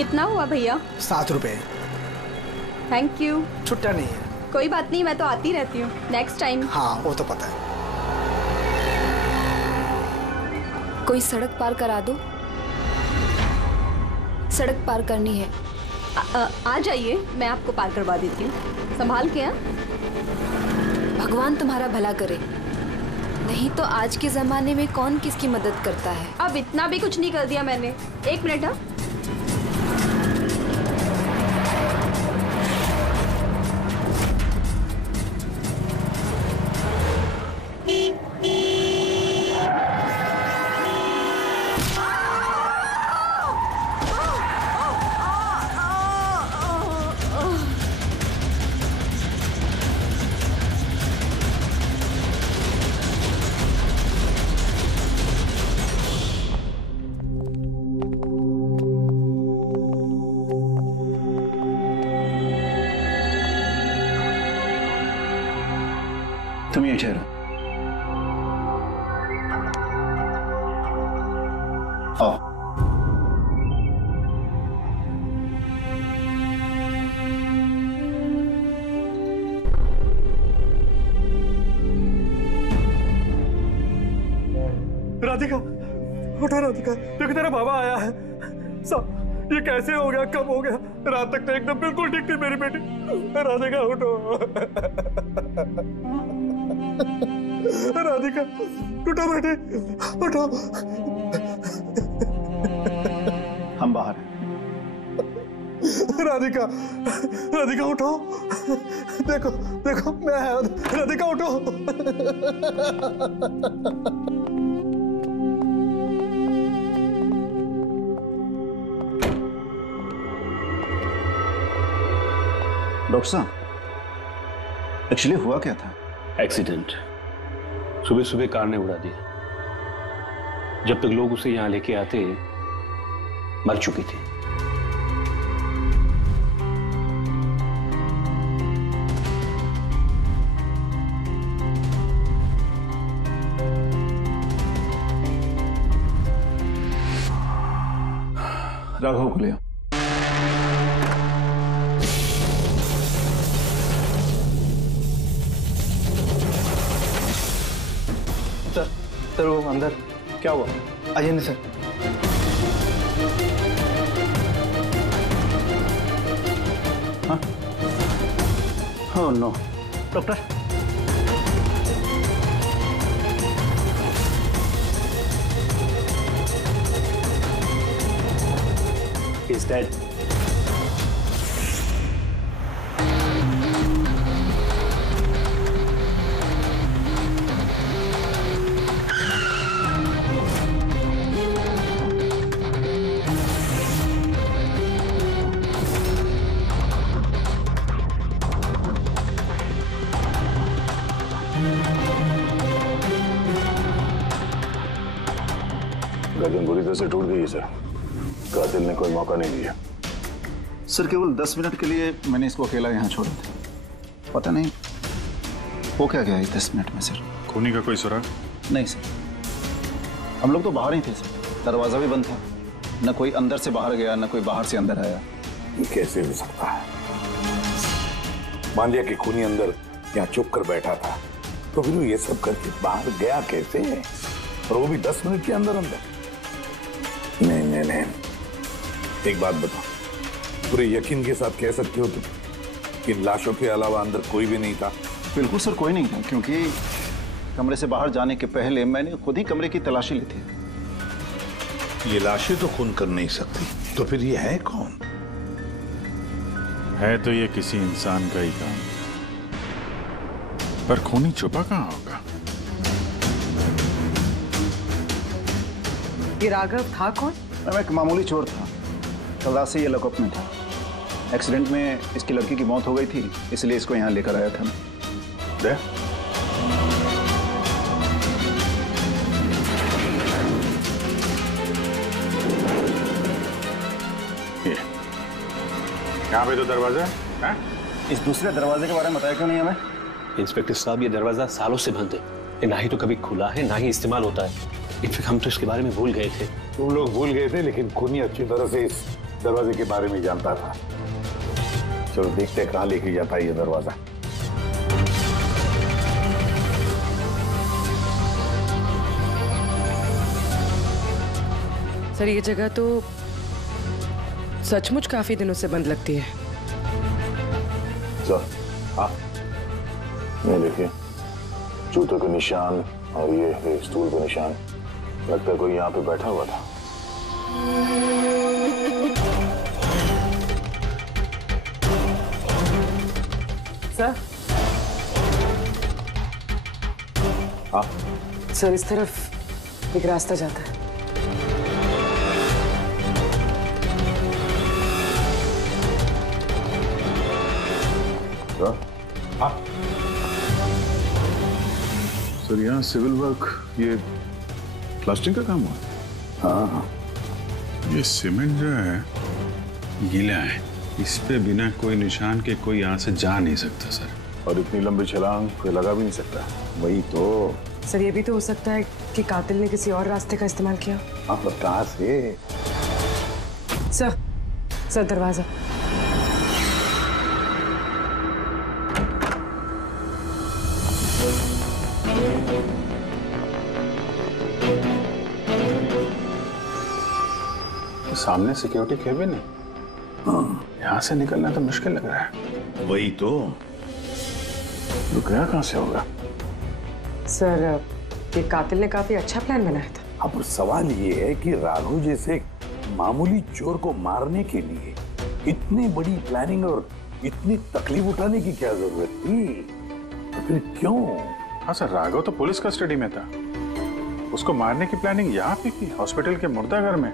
कितना हुआ भैया? 7 रुपए। Thank you. छुट्टा नहीं है। कोई बात नहीं, मैं तो आती रहती हूँ, नेक्स्ट टाइम। हाँ वो तो पता है। कोई सड़क पार करा दो, सड़क पार करनी है। आ जाइए, मैं आपको पार करवा देती हूँ, संभाल के। भगवान तुम्हारा भला करे, नहीं तो आज के जमाने में कौन किसकी मदद करता है। अब इतना भी कुछ नहीं कर दिया मैंने। 1 मिनट। हाँ तुम ये ठहरो। आओ। राधिका, उठो राधिका, देखो तेरा बाबा आया है। सब ये कैसे हो गया, कब हो गया? रात तक तो एकदम बिल्कुल ठीक थी मेरी बेटी। राधिका उठो। राधिका उठो बेटी, उठो। हम बाहर हैं। राधिका, राधिका उठो। देखो देखो मैं, राधिका उठो। डॉक्टर साहब, एक्चुअली हुआ क्या था? एक्सीडेंट। सुबह सुबह कार ने उड़ा दिया। जब तक लोग उसे यहां लेके आते मर चुकी थी। राघव को ले आओ। सर वो अंदर क्या हुआ? आइए नहीं सर। हाँ? Oh no. Doctor, He's dead. गर्दन बुरी तरह से टूट गई है सर। कातिल ने कोई मौका नहीं दिया। सर केवल 10 मिनट के लिए मैंने इसको अकेला यहाँ छोड़ा था। पता नहीं वो क्या गया इस 10 मिनट में सर। खूनी का कोई सुराग? नहीं सर, हम लोग तो बाहर ही थे सर, दरवाजा भी बंद था। न कोई अंदर से बाहर गया, न कोई बाहर से अंदर आया। ये कैसे हो सकता है? मान लिया कि खूनी अंदर यहाँ चुप कर बैठा था, तो फिर ये सब करके बाहर गया कैसे? और वो भी 10 मिनट के अंदर अंदर? नहीं नहीं नहीं, एक बात बताओ, पूरे यकीन के साथ कह सकते हो तुम कि लाशों के अलावा अंदर कोई भी नहीं था? बिल्कुल सर, कोई नहीं था, क्योंकि कमरे से बाहर जाने के पहले मैंने खुद ही कमरे की तलाशी ली थी। ये लाशें तो खून कर नहीं सकती, तो फिर ये है कौन? है तो ये किसी इंसान का ही काम, पर खूनी छुपा कहाँ होगा? ये राघव था कौन? मैं एक मामूली चोर था, कल रात से ये लॉकअप में था। एक्सीडेंट में इसकी लड़की की मौत हो गई थी, इसलिए इसको यहाँ लेकर आया था। दे? यहाँ पे तो दरवाजा है। इस दूसरे दरवाजे के बारे में बताया क्यों नहीं हमें? इंस्पेक्टर साहब, ये दरवाजा सालों से बंद है, ये ना ही तो कभी खुला है ना ही इस्तेमाल होता है। इनफैक्ट हम तो इसके बारे में भूल गए थे। तुम लोग भूल गए थे, लेकिन खूनी अच्छी तरह से इस दरवाजे के बारे में जानता था। चलो देखते हैं कहाँ लेके जाता है ये दरवाजा। सर ये जगह तो सचमुच काफी दिनों से बंद लगती है। सर हाँ, ये देखिए जूतों के निशान और ये स्टूल के निशान, लगता है कोई यहाँ पे बैठा हुआ था। सर हाँ सर इस तरफ एक रास्ता जाता है। सर हाँ सर यहाँ सिविल वर्क, ये प्लास्टिक का काम हुआ। हाँ हाँ, ये सीमेंट जो है गीला है, इस पे बिना कोई निशान के कोई यहाँ से जा नहीं सकता सर। और इतनी लंबी छलांग कोई लगा भी नहीं सकता। वही तो। सर ये भी तो हो सकता है कि कातिल ने किसी और रास्ते का इस्तेमाल किया। हाँ पर कहाँ से? सर दरवाजा। सामने सिक्योरिटी केबिन है, यहाँ से निकलना तो मुश्किल लग रहा है। वही तो। गया कहाँ से होगा? सर ये कातिल ने काफी अच्छा प्लान बनाया था। अब सवाल ये है कि राघव जैसे मामूली चोर को मारने के लिए इतनी बड़ी प्लानिंग और इतनी तकलीफ उठाने की क्या जरूरत थी? तो फिर क्यों? हाँ सर, राघव तो पुलिस कस्टडी में था, उसको मारने की प्लानिंग यहाँ पे की, हॉस्पिटल के मुर्दाघर में।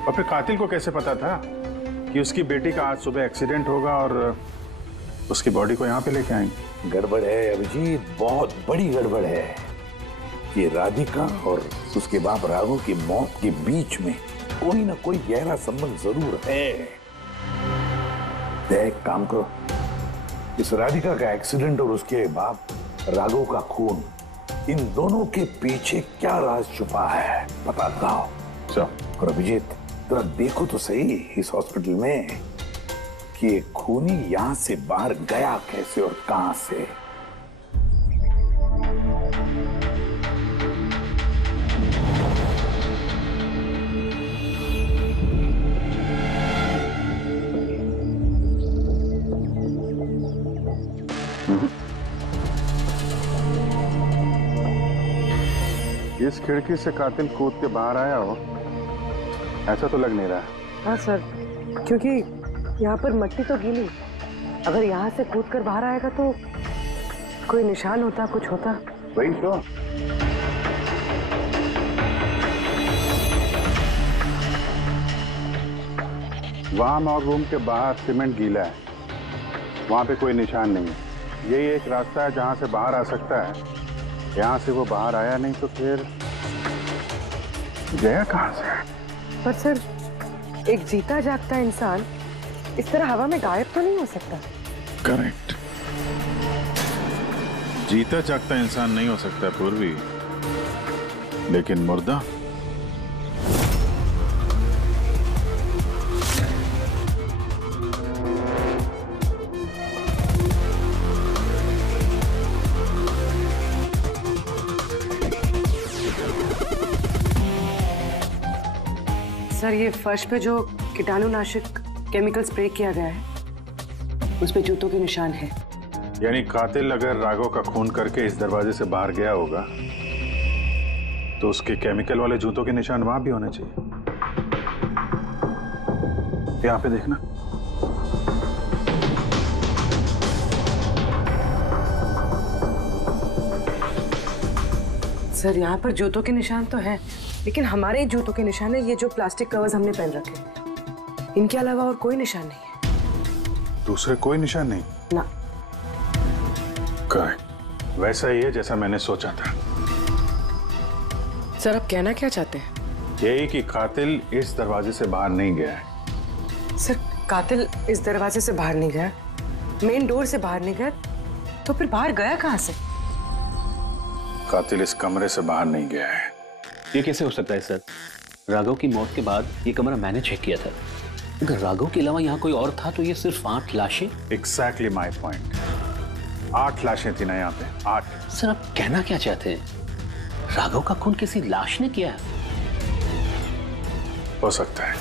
और फिर कातिल को कैसे पता था कि उसकी बेटी का आज सुबह एक्सीडेंट होगा और उसकी बॉडी को यहाँ पे लेके आएंगे? गड़बड़ है अभिजीत, बहुत बड़ी गड़बड़ है। ये राधिका और उसके बाप राघव की मौत के बीच में कोई ना कोई गहरा संबंध जरूर है। एक काम करो, इस राधिका का एक्सीडेंट और उसके बाप राघव का खून, इन दोनों के पीछे क्या राज छुपा है पता लगाओ। और अभिजीत जरा देखो तो सही इस हॉस्पिटल में कि ये खूनी यहां से बाहर गया कैसे और कहां से। इस खिड़की से कातिल कूद के बाहर आया हो, ऐसा तो लग नहीं रहा। हाँ सर, क्योंकि यहाँ पर मट्टी तो गीली, अगर यहाँ से कूद कर बाहर आएगा तो कोई निशान होता, कुछ होता। वही तो। वाम और रूम के बाहर सीमेंट गीला है, वहां पे कोई निशान नहीं है। यही एक रास्ता है जहां से बाहर आ सकता है। यहाँ से वो बाहर आया नहीं तो फिर गया कहां से? पर सर एक जीता जागता इंसान इस तरह हवा में गायब तो नहीं हो सकता। करेक्ट, जीता जागता इंसान नहीं हो सकता पूर्वी, लेकिन मुर्दा सर ये फर्श पे जो कीटाणुनाशक केमिकल स्प्रे किया गया है उस पे जूतों के निशान है। यानी कातिल अगर राघव का खून करके इस दरवाजे से बाहर गया होगा तो उसके केमिकल वाले जूतों के निशान वहां भी होने चाहिए। यहाँ पे देखना, सर यहाँ पर जूतों के निशान तो हैं, लेकिन हमारे जूतों के निशान है ये जो प्लास्टिक कवर्स हमने पहन रखे हैं, इनके अलावा और कोई निशान नहीं है। दूसरे कोई निशान नहीं ना। करेक्ट, वैसा ही है जैसा मैंने सोचा था। सर आप कहना क्या चाहते हैं? यही कि कातिल इस दरवाजे से बाहर नहीं गया है। सर कातिल इस दरवाजे से बाहर नहीं गया, मेन डोर से बाहर नहीं गया, तो फिर बाहर गया कहाँ से? कातिल इस कमरे से बाहर नहीं गया है। ये कैसे हो सकता है सर? राघव की मौत के बाद ये कमरा मैंने चेक किया था, अगर राघव के अलावा यहाँ कोई और था तो ये सिर्फ 8 लाशें। Exactly my point. 8 लाशें थी ना यहाँ पे, 8। सर आप कहना क्या चाहते हैं? राघव का खून किसी लाश ने किया? हो सकता है।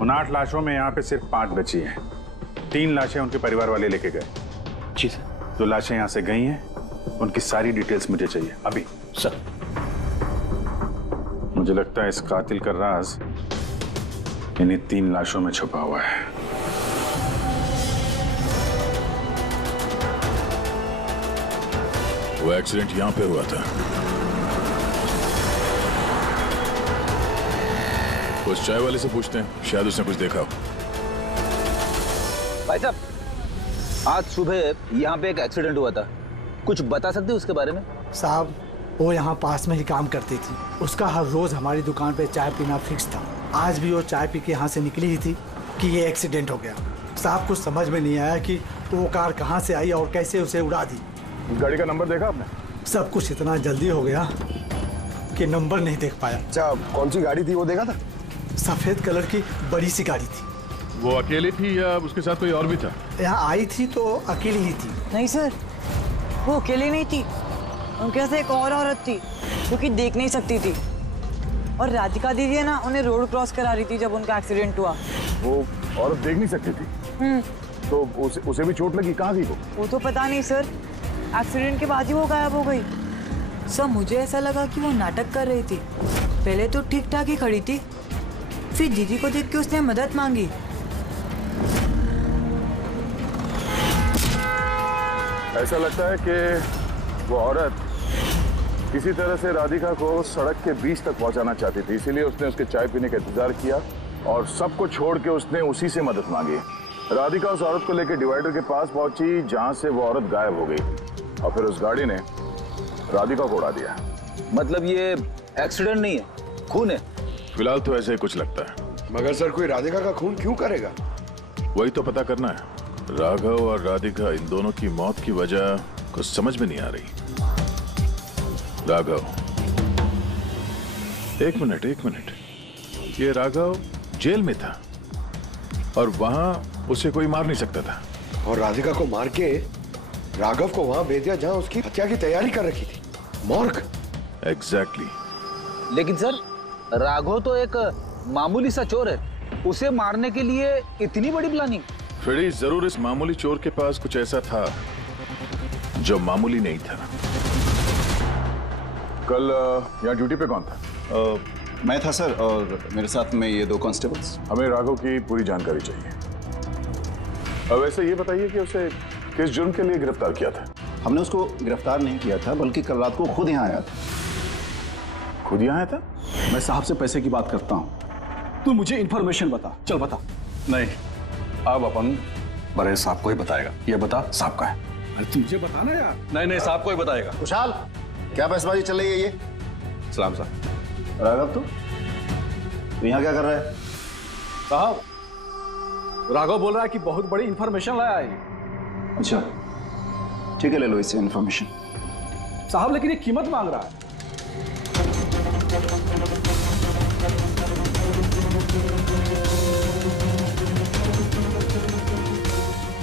उन 8 लाशों में यहाँ पे सिर्फ 5 बची हैं। 3 लाशें उनके परिवार वाले लेके गए। जी सर। जो लाशें यहाँ से गई हैं उनकी सारी डिटेल्स मुझे चाहिए अभी। सर मुझे लगता है इस कातिल का राज इन्हीं 3 लाशों में छुपा हुआ है। वो एक्सीडेंट यहाँ पे हुआ था। उस चाय वाले से पूछते हैं, शायद उसने कुछ देखा हो। भाई साहब, आज सुबह यहाँ पे एक एक्सीडेंट हुआ था, कुछ बता सकते हो उसके बारे में? साहब वो यहाँ पास में ही काम करती थी। उसका हर रोज हमारी दुकान पे चाय पीना फिक्स था। आज भी वो चाय पी के यहाँ से निकली ही थी कि ये एक्सीडेंट हो गया। साहब कुछ समझ में नहीं आया कि वो कार कहाँ से आई और कैसे उसे उड़ा दी। गाड़ी का नंबर देखा आपने? सब कुछ इतना जल्दी हो गया कि नंबर नहीं देख पाया। अच्छा, कौन सी गाड़ी थी वो देखा था? सफेद कलर की बड़ी सी गाड़ी थी। वो अकेली थी या उसके साथ कोई और भी था? यहाँ आई थी तो अकेली ही थी। नहीं सर, वो अकेली नहीं थी, उनके साथ एक और औरत थी जो कि देख नहीं सकती थी। और राधिका दीदी है ना, उन्हें रोड क्रॉस करा रही थी जब उनका एक्सीडेंट हुआ। वो औरत देख नहीं सकती थी? तो उसे भी चोट लगी? कहाँ थी वो तो पता नहीं सर, एक्सीडेंट के बाद ही वो गायब हो गई। सर मुझे ऐसा लगा कि वो नाटक कर रही थी। पहले तो ठीक ठाक ही खड़ी थी, फिर दीदी को देख के उसने मदद मांगी। ऐसा लगता है कि वो औरत किसी तरह से राधिका को सड़क के बीच तक पहुंचाना चाहती थी, इसीलिए उसने उसके चाय पीने का इंतजार किया और सबको छोड़ के उसने उसी से मदद मांगी। राधिका उस औरत को लेकर डिवाइडर के पास पहुंची जहां से वो औरत गायब हो गई और फिर उस गाड़ी ने राधिका को उड़ा दिया। मतलब ये एक्सीडेंट नहीं है, खून है? फिलहाल तो ऐसे ही कुछ लगता है। मगर सर कोई राधिका का खून क्यों करेगा? वही तो पता करना है। राघव और राधिका, इन दोनों की मौत की वजह कुछ समझ में नहीं आ रही। राघव, एक मिनट, ये राघव जेल में था और वहां उसे कोई मार नहीं सकता था। और राधिका को मार के राघव को वहां भेज दिया जहां उसकी हत्या की तैयारी कर रखी थी, मॉर्ग। एग्जैक्टली। लेकिन सर, राघव तो एक मामूली सा चोर है, उसे मारने के लिए इतनी बड़ी प्लानिंग? फिर जरूर इस मामूली चोर के पास कुछ ऐसा था जो मामूली नहीं था। कल यहाँ ड्यूटी पे कौन था? मैं था सर, और मेरे साथ में ये 2 कांस्टेबल्स। हमें राघव की पूरी जानकारी चाहिए। वैसे ये बताइए कि उसे किस जुर्म के लिए गिरफ्तार किया था? हमने उसको गिरफ्तार नहीं किया था, बल्कि कल रात को खुद यहाँ आया था। खुद यहाँ आया था? मैं साहब से पैसे की बात करता हूँ, तू मुझे इंफॉर्मेशन बता। चल बता। नहीं, अब अपन बड़े साहब को ही बताएगा। ये बता, साहब का है। अरे तुझे बताना यार। नहीं, साहब को ही बताएगा। खुशहाल, क्या बहसबाजी चल रही है ये? सलाम साहब। राघव, तू यहाँ क्या कर रहा है? साहब, राघव बोल रहा है कि बहुत बड़ी इंफॉर्मेशन लाया है। अच्छा, ठीक है, ले लो इससे इंफॉर्मेशन। साहब लेकिन ये कीमत मांग रहा है।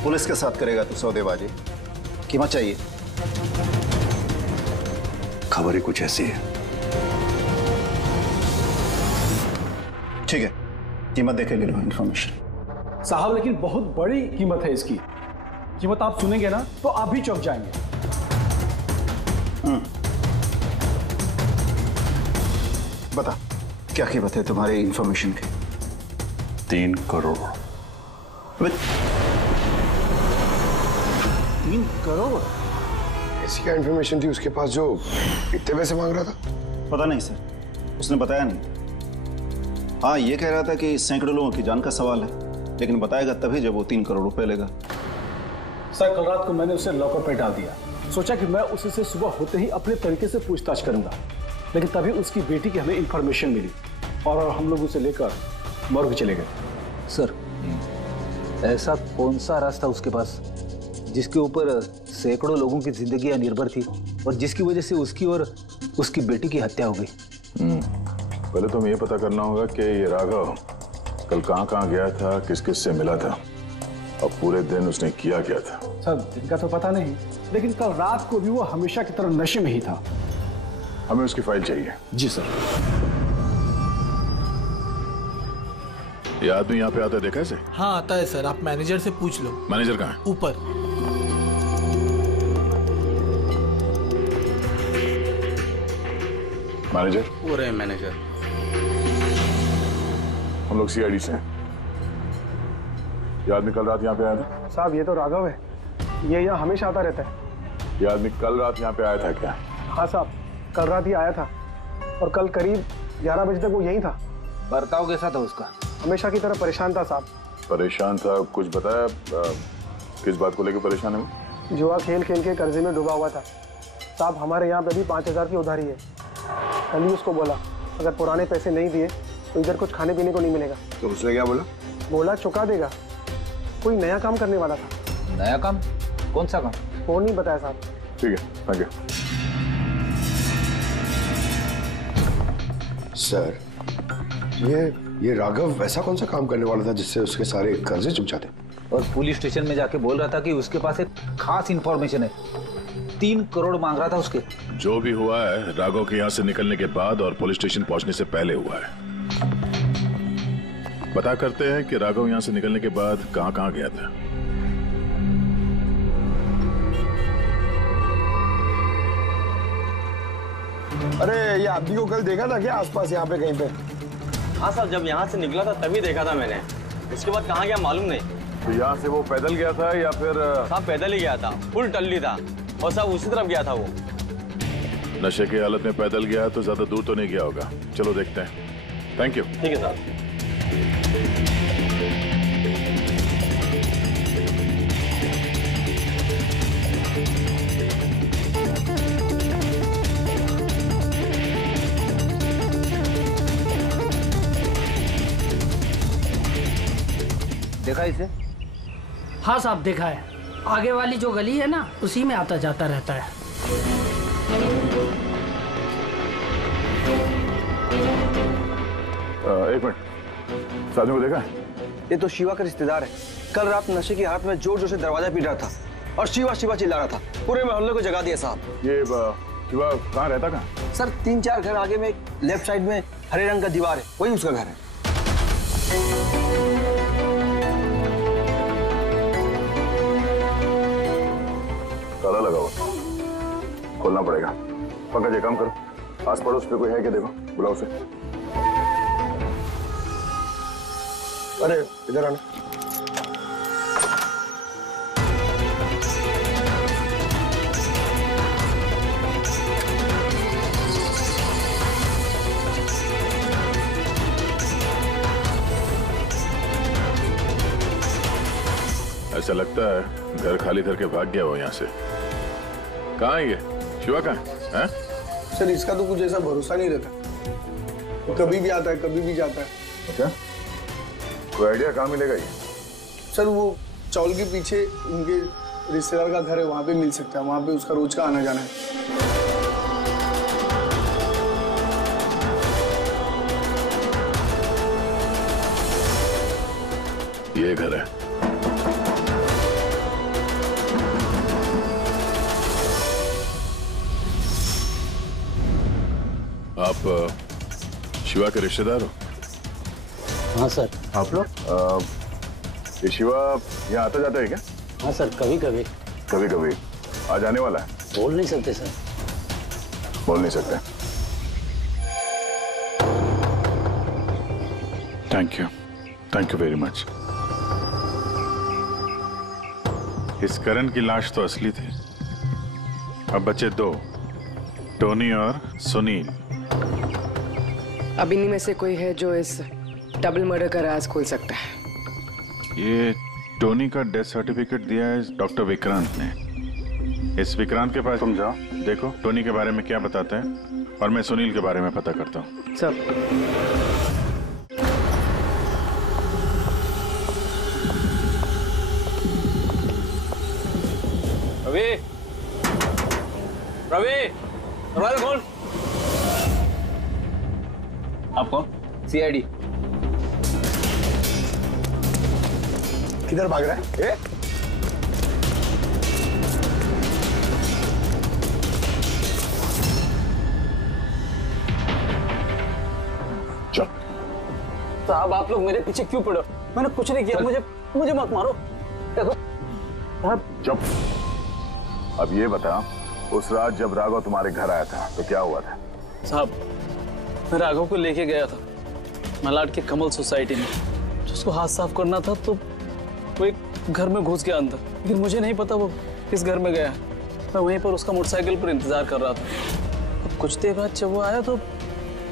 पुलिस के साथ करेगा तू सौदेबाजी? कीमत चाहिए? खबर ही कुछ ऐसी है। ठीक है, कीमत देके ले लो इंफॉर्मेशन। साहब लेकिन बहुत बड़ी कीमत है इसकी। कीमत आप सुनेंगे ना तो आप भी चौंक जाएंगे। बता, क्या कीमत है तुम्हारी इंफॉर्मेशन की? 3 करोड़। 3 करोड़? ऐसी क्या इंफॉर्मेशन थी उसके पास जो इतने पैसे मांग रहा था? पता नहीं सर, उसने बताया नहीं। हाँ, ये कह रहा था कि सैकड़ों लोगों की जान का सवाल है, लेकिन बताएगा तभी जब वो 3 करोड़ रुपए लेगा। सर, कल रात को मैंने उसे लॉकअप पे डाल दिया। सोचा कि मैं उससे सुबह होते ही अपने तरीके से पूछताछ करूंगा, लेकिन तभी उसकी बेटी की हमें इंफॉर्मेशन मिली और हम लोग उसे लेकर मॉर्ग चले गए। सर, ऐसा कौन सा रास्ता उसके पास जिसके ऊपर सैकड़ों लोगों की जिंदगियां निर्भर थी और जिसकी वजह से उसकी और उसकी बेटी की हत्या हो गई? पहले तो हमें ये पता करना होगा कि ये राघव कल कहाँ गया था, किस किस से मिला था और पूरे दिन उसने किया क्या था? सर दिन का तो पता नहीं, लेकिन कल रात को भी वो हमेशा की तरह नशे में ही था। हमें उसकी फाइल चाहिए। जी सर। ये आदमी यहाँ पे आता है, देखा इसे? हाँ आता है सर, आप मैनेजर से पूछ लो। मैनेजर कहाँ है? ऊपर। मैनेजर? वो रहे मैनेजर। हम लोग सीआईडी से हैं। ये आदमी कल रात यहाँ पे आया था? साहब ये तो राघव है, ये यहाँ हमेशा आता रहता है। ये आदमी कल रात यहाँ पे आया था क्या? हाँ साहब, कल रात ही आया था और कल करीब 11 बजे तक वो यहीं था। बर्ताव कैसा था उसका? हमेशा की तरह परेशान था साहब। परेशान था? कुछ बताया किस बात को लेकर परेशान है वो? जुआ खेल खेल के कर्जे में डूबा हुआ था साहब। हमारे यहाँ पे भी 5000 की उधारी है। कल ही उसको बोला अगर पुराने पैसे नहीं दिए तो इधर कुछ खाने पीने को नहीं मिलेगा। तो उसने क्या बोला? बोला चुका देगा। कोई नया काम करने वाला था। नया काम? कौन सा काम? वो नहीं बताया साहब। ठीक है, थैंक यू। सर ये राघव ऐसा कौन सा काम करने वाला था जिससे उसके सारे कर्जे चुक जाते? और पुलिस स्टेशन में जाके बोल रहा था कि उसके पास एक खास इंफॉर्मेशन है। 3 करोड़ मांग रहा था उसके। जो भी हुआ है राघव के यहाँ से निकलने के बाद और पुलिस स्टेशन पहुंचने से पहले हुआ है। पता करते हैं कि राघव यहाँ से निकलने के बाद कहाँ गया था। अरे ये आदमी को कल देखा था क्या आसपास यहाँ पे कहीं पे? हाँ साहब, जब यहाँ से निकला था तभी देखा था मैंने। उसके बाद कहाँ गया मालूम नहीं। तो यहाँ से वो पैदल गया था या फिर? साहब पैदल ही गया था, फुल टल्ली था और साहब उसी तरफ गया था वो। नशे की हालत में पैदल गया तो ज्यादा दूर तो नहीं गया होगा। चलो देखते हैं। Thank you. ठीक है साहब। देखा इसे? हाँ साहब देखा है। आगे वाली जो गली है ना उसी में आता जाता रहता है। एक मिनट, साधु को देखा? ये तो शिवा का रिश्तेदार है। कल रात नशे की हालत में जोर जोर से दरवाजा पीट रहा था और शिवा शिवा चिल्ला रहा था। पूरे मोहल्ले को जगा दिया साहब। ये शिवा कहाँ रहता? कहाँ सर? 3-4 घर आगे में लेफ्ट साइड में हरे रंग का दीवार है, वही उसका घर है। ताला लगा हुआ, खोलना पड़ेगा। पंकज ये काम करो, आस पड़ोस पे कोई है क्या देखो, बुलाओ उसे। अरे इधर आना। ऐसा लगता है घर खाली करके भाग गया हो यहाँ से। कहाँ है ये शिवा? कहाँ है? सर इसका तो कुछ ऐसा भरोसा नहीं रहता। वो कभी भी आता है कभी भी जाता है। अच्छा, कोई आइडिया कहाँ मिलेगा ये? सर वो चौल के पीछे उनके रिश्तेदार का घर है, वहाँ पे मिल सकता है। वहाँ पे उसका रोज का आना जाना है। ये घर है। आप शिवा के रिश्तेदार हो? हाँ सर। आप लोग? ये शिवा यहाँ आता जाता है क्या? हाँ सर, कभी कभी। कभी कभी आ जाने वाला है? बोल नहीं सकते सर। बोल नहीं सकते। Thank you very much. इस करण की लाश तो असली थी। अब बचे 2, टोनी और सुनील। अब इन्हीं में से कोई है जो इस डबल मर्डर का राज खोल सकता है। ये टोनी का डेथ सर्टिफिकेट दिया है डॉक्टर विक्रांत ने। इस विक्रांत के पास तुम जाओ, देखो टोनी के बारे में क्या बताते हैं और मैं सुनील के बारे में पता करता हूँ। सब रवि, रवि, दरवाजा खोल। आप कौन? सीआईडी। किधर भाग रहा है? साहब आप लोग मेरे पीछे क्यों पड़े? मैंने कुछ नहीं किया, मुझे मत मारो। देखो साहब। चुप। अब ये बता, उस रात जब राघव तुम्हारे घर आया था तो क्या हुआ था? साहब मैं राघव को लेके गया था मलाड के कमल सोसाइटी में। उसको हाथ साफ करना था तो वो एक घर में घुस गया अंदर, लेकिन मुझे नहीं पता वो किस घर में गया। मैं वहीं पर उसका मोटरसाइकिल पर इंतजार कर रहा था। अब कुछ देर बाद जब वो आया तो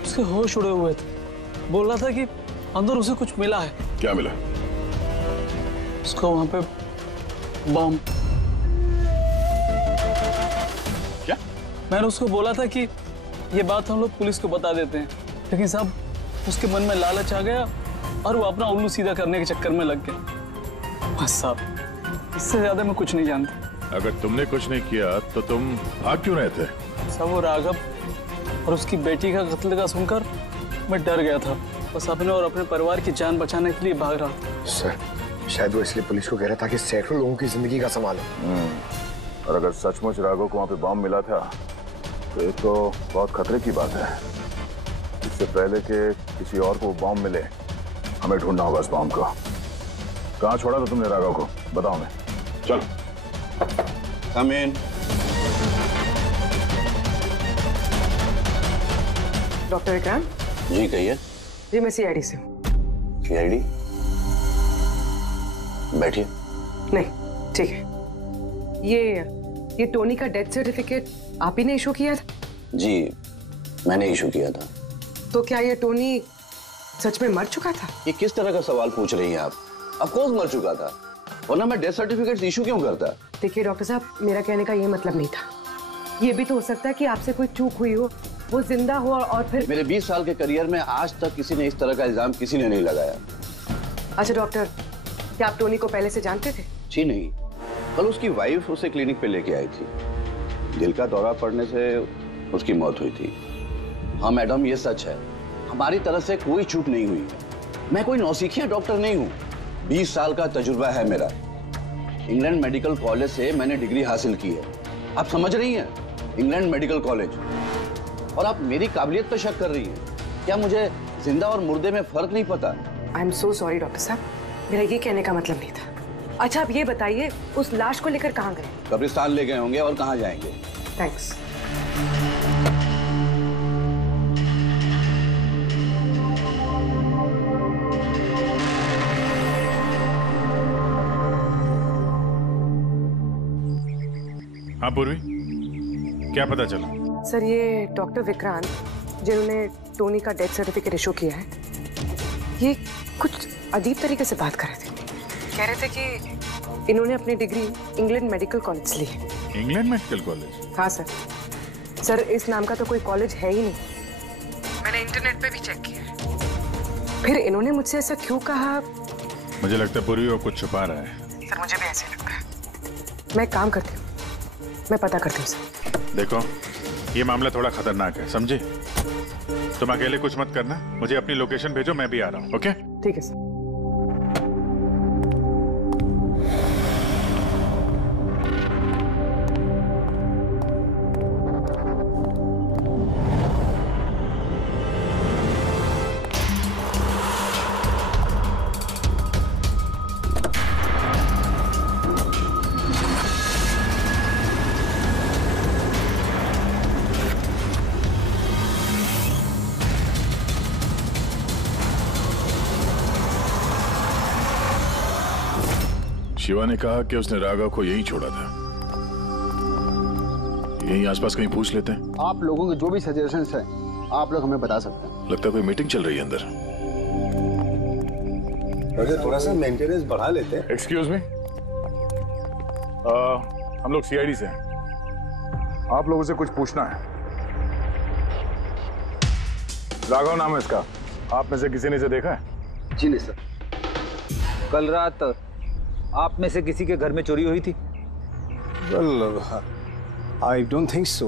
उसके होश उड़े हुए थे। बोल रहा था कि अंदर उसे कुछ मिला है। क्या मिला? उसको वहां पे बम। क्या? मैंने उसको बोला था कि ये बात हम लोग पुलिस को बता देते हैं, लेकिन साहब उसके मन में लालच आ गया और वो अपना उल्लू सीधा करने के चक्कर में लग गया। बस साहब, इससे ज्यादा मैं कुछ नहीं जानता। अगर तुमने कुछ नहीं किया तो तुम भाग क्यों रहे थे? साहब वो राघव और उसकी बेटी का कत्ल का सुनकर मैं डर गया था। बस अपने और अपने परिवार की जान बचाने के लिए भाग रहा था। सर शायद वो इसलिए पुलिस को कह रहा था कि सैकड़ों लोगों की जिंदगी का सवाल है। और अगर सचमुच राघव को वहां पे बम मिला था तो ये तो बहुत खतरे की बात है। इससे पहले कि किसी और को बम मिले हमें ढूंढना होगा उस बम को। कहाँ छोड़ा था तुमने राघव को? बताओ हमें। चल। कम इन। डॉक्टर विक्रांत। जी कहिए। जी मैं सीआईडी से हूँ। सीआईडी? बैठिए। नहीं ठीक है। ये टोनी का डेथ सर्टिफिकेट आप ही ने इशू किया था? जी मैंने इशू किया था। तो क्या ये टोनी सच में मर चुका था? ये किस तरह का सवाल पूछ रही हैं आप? ऑफ कोर्स मर चुका था, वरना मैं डेथ सर्टिफिकेट इशू क्यों करता? देखिए डॉक्टर साहब, मेरा कहने का ये मतलब नहीं था। ये भी तो हो सकता है कि आपसे कोई चूक हुई हो, वो जिंदा हो और फिर। मेरे 20 साल के करियर में आज तक किसी ने इस तरह का इल्जाम किसी ने नहीं लगाया। अच्छा डॉक्टर, क्या आप टोनी को पहले से जानते थे? जी नहीं, कल उसकी वाइफ उसे क्लिनिक पे लेके आई थी। दिल का दौरा पड़ने से उसकी मौत हुई थी। हाँ मैडम, ये सच है, हमारी तरफ से कोई चूक नहीं हुई है। मैं कोई नौसिखिया डॉक्टर नहीं हूँ, 20 साल का तजुर्बा है मेरा। इंग्लैंड मेडिकल कॉलेज से मैंने डिग्री हासिल की है। आप समझ रही हैं? England medical college. और आप मेरी काबिलियत पर शक कर रही हैं? क्या मुझे जिंदा और मुर्दे में फर्क नहीं पता? I am so sorry doctor साहब, मेरा ये कहने का मतलब नहीं था। अच्छा आप ये बताइए, उस लाश को लेकर कहाँ गए? कब्रिस्तान ले गए होंगे, और कहाँ जाएंगे। थैंक्स। हाँ पूर्वी, क्या पता चला? सर ये डॉक्टर विक्रांत जिन्होंने टोनी का डेथ सर्टिफिकेट इशू किया है, ये कुछ अजीब तरीके से बात कर रहे थे। कह रहे थे कि इन्होंने अपनी डिग्री इंग्लैंड मेडिकल कॉलेज से ली है। England medical college? हाँ सर। सर इस नाम का तो कोई कॉलेज है ही नहीं। मैंने इंटरनेट पे भी चेक किया है। फिर इन्होंने मुझसे ऐसा क्यों कहा? मुझे लगता है पूर्वी वो कुछ छुपा रहा है। सर मुझे भी ऐसे ही लगता है। मैं काम करती हूँ, मैं पता करती हूँ सर। देखो ये मामला थोड़ा खतरनाक है, समझे? तुम अकेले कुछ मत करना, मुझे अपनी लोकेशन भेजो, मैं भी आ रहा हूँ। ओके? ठीक है सर। शिवा ने कहा कि उसने राघव को यहीं छोड़ा था। यहीं आसपास कहीं पूछ लेते हैं। आप लोगों के जो भी सजेशंस हैं आप लोग हमें बता सकते हैं। लगता है कोई मीटिंग चल रही है अंदर। थोड़ा सा मेंटेनेंस बढ़ा लेते हैं। एक्सक्यूज मी, हम लोग सीआईडी से हैं। आप लोगों से कुछ पूछना है। राघव नाम है इसका, आप में से किसी ने इसे देखा है? जी नहीं सर। कल रात आप में से किसी के घर में चोरी हुई थी? Well, I don't think so.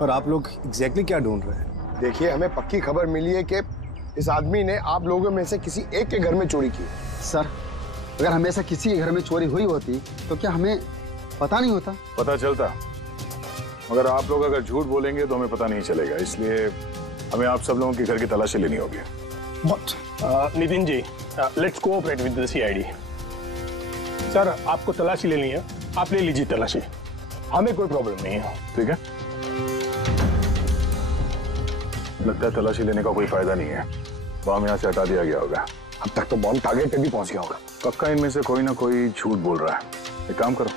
पर आप लोग एग्जैक्टली क्या ढूंढ रहे हैं? देखिए हमें पक्की खबर मिली है कि इस आदमी ने आप लोगों में से किसी एक के घर में चोरी की। सर अगर हमेशा किसी के घर में चोरी हुई होती तो क्या हमें पता नहीं होता? पता चलता, मगर आप लोग अगर झूठ बोलेंगे तो हमें पता नहीं चलेगा, इसलिए हमें आप सब लोगों के घर की तलाशी लेनी होगी। Nitin ji, let's cooperate with the CID. Sir, आपको तलाशी लेनी है, आप ले लीजिए तलाशी, हमें कोई प्रॉब्लम नहीं है। ठीक है, लगता है तलाशी लेने का कोई फायदा नहीं है, बॉम्ब यहाँ से हटा दिया गया होगा। अब तक तो बॉम्ब टारगेट पे भी पहुंच गया होगा। पक्का इनमें से कोई ना कोई झूठ बोल रहा है। एक काम करो,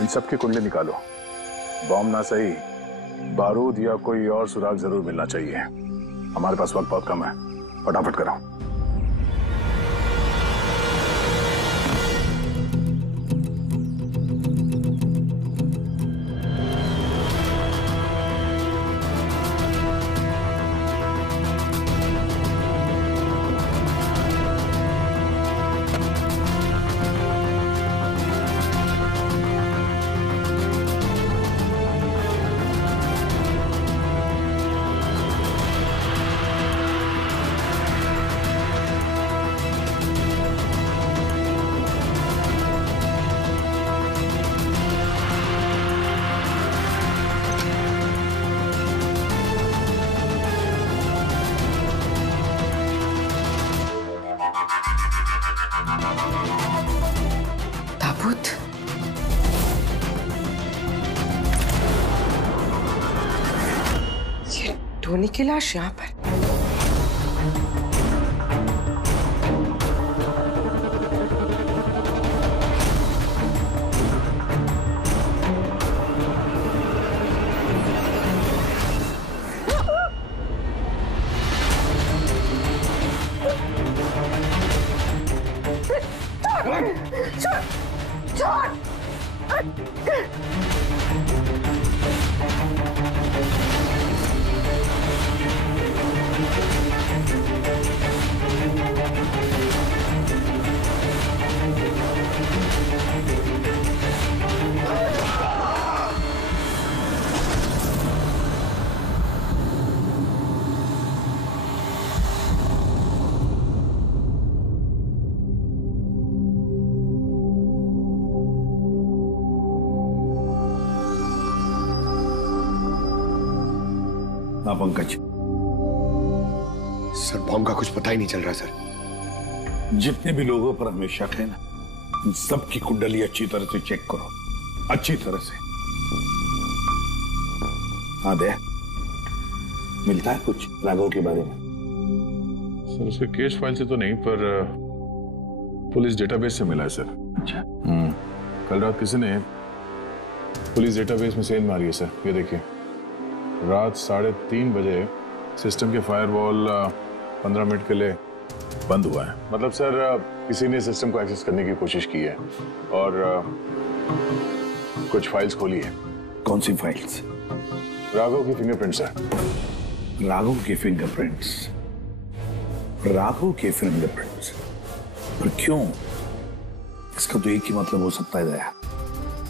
इन सब की कुंडली निकालो, बॉम्ब ना सही बारूद या कोई और सुराग जरूर मिलना चाहिए। हमारे पास वक्त बहुत कम है, फटाफट करो। ताबूत, ये टोनी की लाश यहाँ पर। हाँ पंकज, सर बॉम्ब का कुछ पता ही नहीं चल रहा सर। जितने भी लोगों पर हमें शक है ना, उन सबकी कुंडली अच्छी तरह से चेक करो, अच्छी तरह से। हाँ दे, मिलता है कुछ राघव के बारे में? सर उसके केस फाइल से तो नहीं, पर पुलिस डेटाबेस से मिला है सर। अच्छा। कल रात किसी ने पुलिस डेटाबेस में सेंध मारी है सर। ये देखिए, रात 3:30 बजे सिस्टम के फायरवॉल 15 मिनट के लिए बंद हुआ है। मतलब सर किसी ने सिस्टम को एक्सेस करने की कोशिश की है और कुछ फाइल्स खोली है। कौन सी फाइल्स? राघव की फिंगरप्रिंट्स है। राघव के फिंगरप्रिंट्स? राघव के फिंगरप्रिंट्स? पर क्यों? इसका तो एक ही मतलब हो सकता है दया,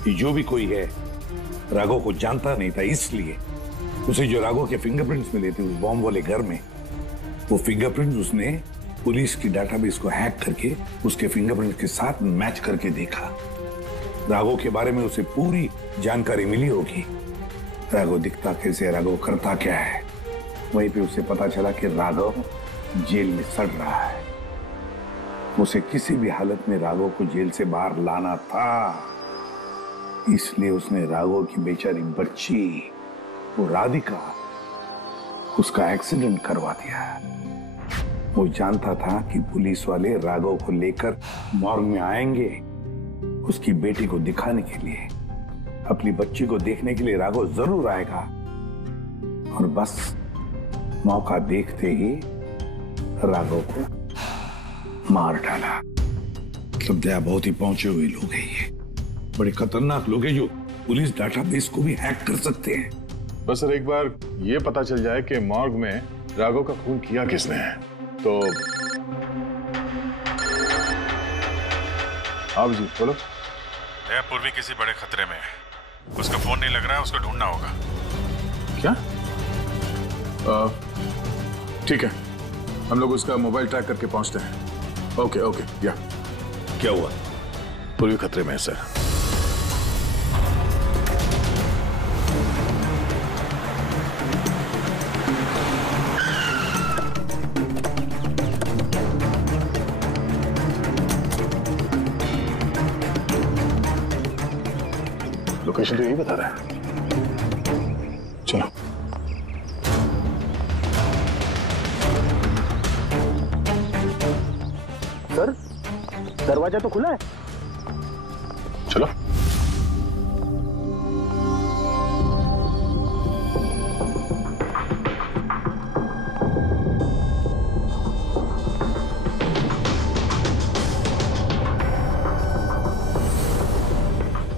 कि जो भी कोई है राघव को जानता नहीं था, इसलिए उसे जो राघव के फिंगरप्रिंट्स मिले थे उस बॉम्ब वाले घर में, वो फिंगरप्रिंट्स उसने पुलिस की डाटाबेस को हैक करके उसके फिंगरप्रिंट्स के साथ मैच करके देखा। राघव के बारे में उसे पूरी जानकारी मिली होगी, राघव दिखता कैसे, राघव करता क्या है। वहीं पे उसे पता चला कि राघव जेल में सड़ रहा है। उसे किसी भी हालत में राघव को जेल से बाहर लाना था, इसलिए उसने राघव की बेचारी बच्ची वो राधिका, उसका एक्सीडेंट करवा दिया। वो जानता था कि पुलिस वाले राघव को लेकर मॉर्ग में आएंगे, उसकी बेटी को दिखाने के लिए, अपनी बच्ची को देखने के लिए राघव जरूर आएगा। और बस मौका देखते ही राघव को मार डाला। मतलब दया बहुत ही पहुंचे हुए लोग हैं, ये बड़े खतरनाक लोग हैं जो पुलिस डाटाबेस को भी हैक कर सकते हैं। बस सर एक बार ये पता चल जाए कि मॉर्ग में राघव का खून किया किसने है तो। हाँ जी बोलो। दया पूर्वी किसी बड़े खतरे में है, उसका फोन नहीं लग रहा है, उसको ढूंढना होगा। क्या? ठीक है, हम लोग उसका मोबाइल ट्रैक करके पहुंचते हैं। ओके ओके, या क्या हुआ? पूर्वी खतरे में है सर। लोकेशन तो यही बता रहा है। चलो। सर, दरवाजा तो खुला है। चलो।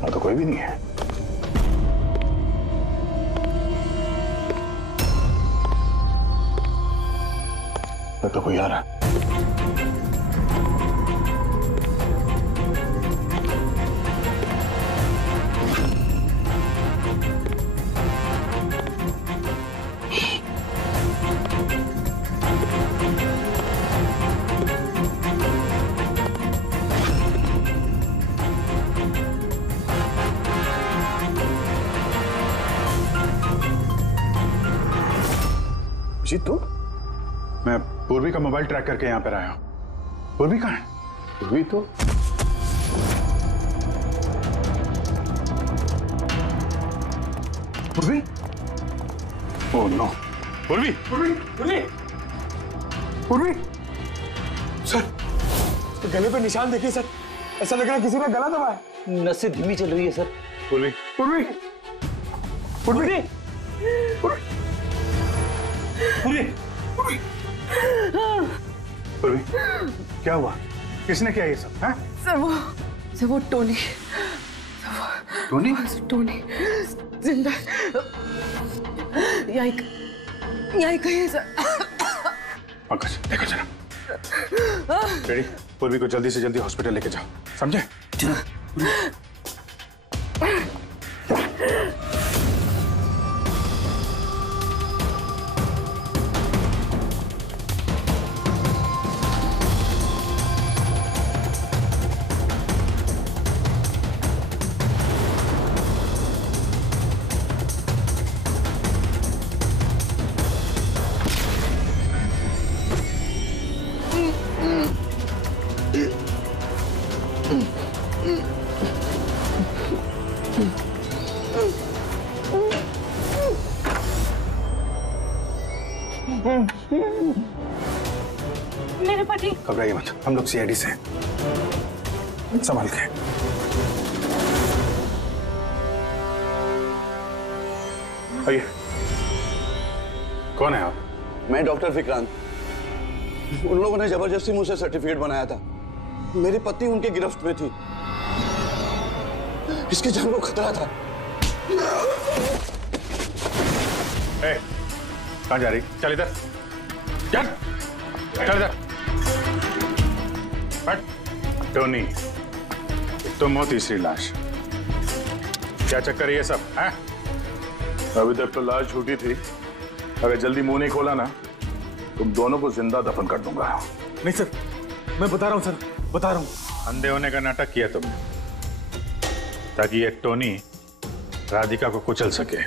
हाँ तो कोई भी नहीं है। तो कोई आ रहा है। जी तू? मैं पूर्वी का मोबाइल ट्रैक करके यहाँ पर आया हूँ। पूर्वी कहाँ है? पूर्वी तो पूर्वी? Oh no. पूर्वी! पूर्वी! पूर्वी! पूर्वी! सर, तो गले पे निशान देखिए सर। ऐसा लग रहा है किसी ने गला दबाया है। नसें धीमी चल रही है सर। पूर्वी! पूर्वी! पूर्वी! पूर्वी! पूर्वी! पूर्वी! क्या हुआ? किसने किया ये सब? हैं? सर वो टोनी। टोनी? टोनी जिंदा यही कहीं है सर। पंकज देखो जरा। रेडी? पूर्वी को जल्दी से जल्दी हॉस्पिटल लेके जाओ, समझे? मेरे पति। घबराइए मत, हम लोग सीआईडी से हैं। संभाल के। आइए। कौन है आप? मैं डॉक्टर विक्रांत। उन लोगों ने जबरदस्ती मुझसे सर्टिफिकेट बनाया था। मेरी पत्नी उनके गिरफ्त में थी। इसकी जान को खतरा था। कहाँ जा रही? चल इधर। चल। चल इधर। हट। टोनी, तुम हो तीसरी लाश। क्या चक्कर है ये सब? हैं? अभी तक तो लाश झूठी थी। अगर जल्दी मुंह नहीं खोला ना, तुम दोनों को जिंदा दफन कर दूंगा। नहीं सर, मैं बता रहा हूँ सर, बता रहा हूँ। अंधे होने का नाटक किया तुमने, ताकि ये टोनी राधिका को कुचल सके।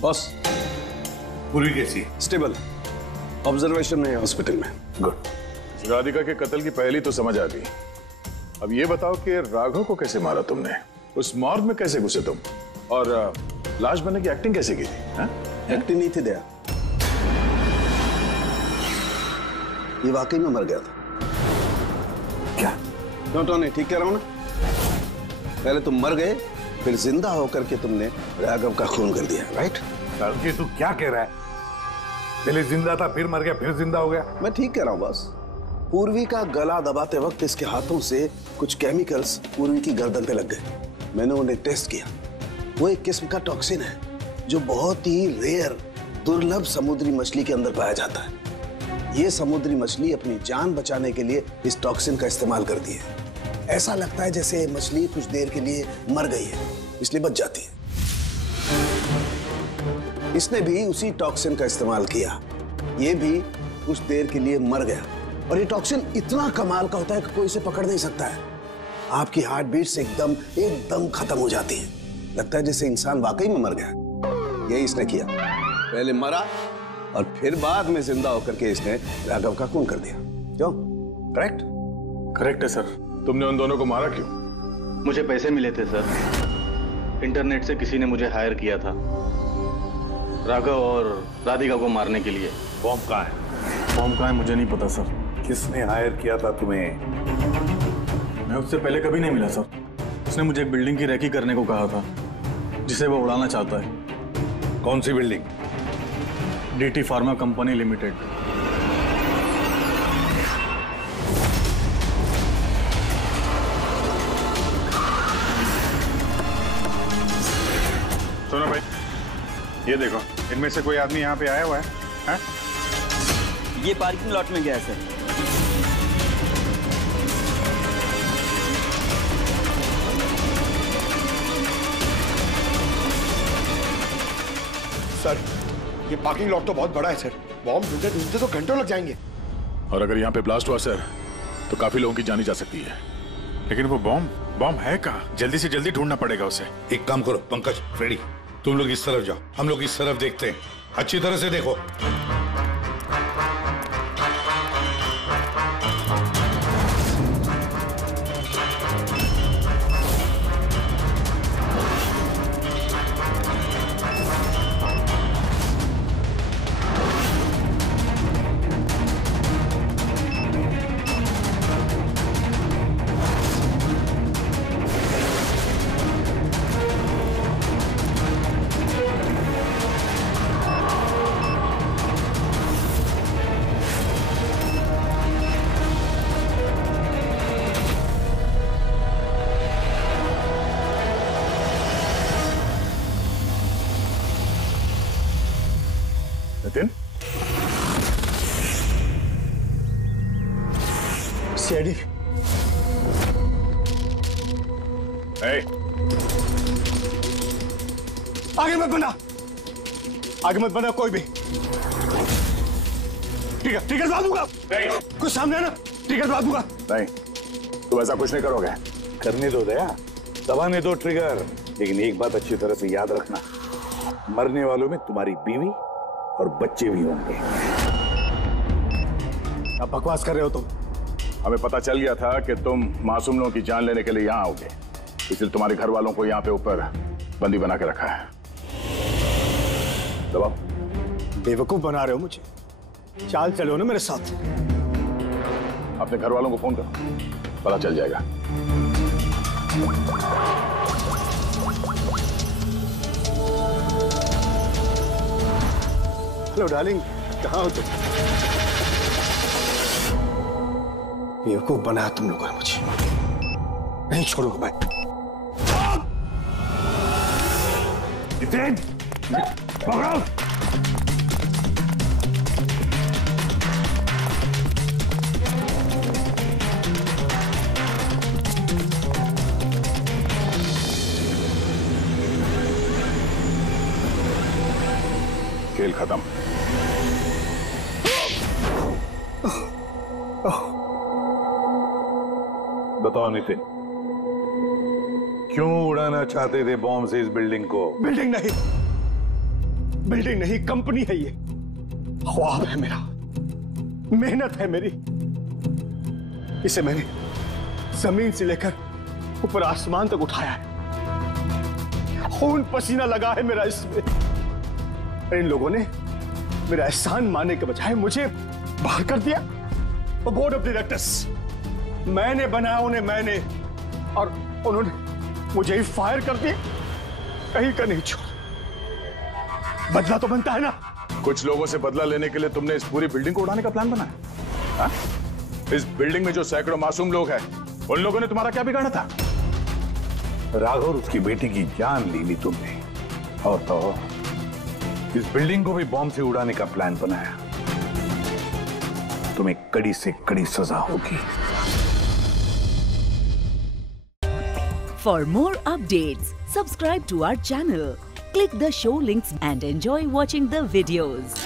बॉस, पूरी कैसी? स्टेबल, ऑब्जर्वेशन में है हॉस्पिटल में। गुड। राधिका के कत्ल की पहली तो समझ आ गई। अब ये बताओ कि राघव को कैसे मारा तुमने? उस मॉर्ग में कैसे घुसे तुम? और लाश बनने की एक्टिंग कैसे की थी? एक्टिंग नहीं थी दया, ये वाकई में मर गया था। क्या? क्यों टोनी, ठीक कह रहा हूं ना? पहले तुम मर गए, फिर जिंदा होकर के तुमने राघव का खून कर दिया, राइट? ये तू क्या कह रहा है? पहले जिंदा था, फिर मर गया, फिर जिंदा हो गया। मैं ठीक कह रहा हूं बॉस। पूर्वी का गला दबाते वक्त इसके हाथों से कुछ केमिकल्स पूर्वी की गर्दन पे लग गए। मैंने उन्हें टेस्ट किया। वो एक किस्म का टॉक्सिन है जो बहुत ही रेयर, दुर्लभ समुद्री मछली के अंदर पाया जाता है। ये समुद्री मछली अपनी जान बचाने के लिए इस टॉक्सिन का इस्तेमाल करती है। ऐसा लगता है जैसे मछली कुछ देर के लिए मर गई है, इसलिए बच जाती है। इसने भी उसी टॉक्सिन का इस्तेमाल किया। ये भी कुछ देर के लिए मर गया। और ये टॉक्सिन इतना कमाल का होता है कि कोई इसे पकड़ नहीं सकता है। आपकी हार्ट बीट से एकदम खत्म हो जाती है। लगता है जैसे इंसान वाकई में मर गया। यही इसने किया, पहले मरा और फिर बाद में जिंदा होकर के इसने राघव का खून कर दिया। क्यों? करेक्ट? करेक्ट है सर। तुमने उन दोनों को मारा क्यों? मुझे पैसे मिले थे सर। इंटरनेट से किसी ने मुझे हायर किया था राघव और राधिका को मारने के लिए। बॉम्ब कहाँ है? बॉम्ब कहाँ है मुझे नहीं पता सर। किसने हायर किया था तुम्हें? मैं उससे पहले कभी नहीं मिला सर। उसने मुझे एक बिल्डिंग की रेकी करने को कहा था जिसे वो उड़ाना चाहता है। कौन सी building? DT pharma company limited. सुनो भाई, ये देखो, इनमें से कोई आदमी यहाँ पे आया हुआ है? ये पार्किंग लॉट में गया है सर। सर, ये पार्किंग लॉट तो बहुत बड़ा है सर। बॉम्ब ढूंढते ढूंढते तो घंटों लग जाएंगे। और अगर यहाँ पे ब्लास्ट हुआ सर, तो काफी लोगों की जानी जा सकती है। लेकिन वो बॉम्ब है कहाँ? जल्दी से जल्दी ढूंढना पड़ेगा उसे। एक काम करो पंकज, फ्रेडी, तुम लोग इस तरफ जाओ, हम लोग इस तरफ देखते हैं। अच्छी तरह से देखो। नितिन, सीआईडी। आगे मत बढ़ना, आगे मत बढ़ना कोई भी। ट्रिगर दबा दूंगा। कुछ सामने है ना, ट्रिगर दबा दूंगा। नहीं, तुम ऐसा कुछ नहीं करोगे। करने दो दया, दबाने दो ट्रिगर। लेकिन एक बात अच्छी तरह से याद रखना, मरने वालों में तुम्हारी बीवी और बच्चे भी होंगे। अब बकवास कर रहे हो तुम। हमें पता चल गया था कि तुम मासूम लोगों की जान लेने के लिए यहाँ आओगे, इसलिए तुम्हारे घर वालों को यहाँ पे ऊपर बंदी बना के रखा है। दबाओ। बेवकूफ बना रहे हो मुझे। चाल चलो ना मेरे साथ। अपने घर वालों को फोन करो, पता चल जाएगा। हेलो डार्लिंग, कहाँ हो तुम? बेवकूफ बनाया तुम लोगों ने मुझे। नहीं छोड़ूंगा मैं। नितिन, पकड़ो। खेल खत्म। बताओ नितिन, क्यों उड़ाना चाहते थे बॉम्ब से इस बिल्डिंग को? बिल्डिंग नहीं, कंपनी है ये। ख्वाब है मेरा, मेहनत है मेरी। इसे मैंने जमीन से लेकर ऊपर आसमान तक उठाया है। खून पसीना लगा है मेरा इसमें। इन लोगों ने मेरा एहसान मानने के बजाय मुझे बाहर कर दिया। वो बोर्ड ऑफ डायरेक्टर्स मैंने बनाया उन्हें, मैंने, और उन्होंने मुझे ही फायर कर दिया। कहीं का नहीं छोड़। बदला तो बनता है ना। कुछ लोगों से बदला लेने के लिए तुमने इस पूरी बिल्डिंग को उड़ाने का प्लान बनाया? हाँ? इस बिल्डिंग में जो सैकड़ों मासूम लोग हैं, उन लोगों ने तुम्हारा क्या बिगाड़ा था? राघव और उसकी बेटी की जान ली तुमने, और तो इस बिल्डिंग को भी बॉम्ब से उड़ाने का प्लान बनाया। तुम्हें कड़ी से कड़ी सजा होगी। For more updates, subscribe to our channel, click the show links and enjoy watching the videos.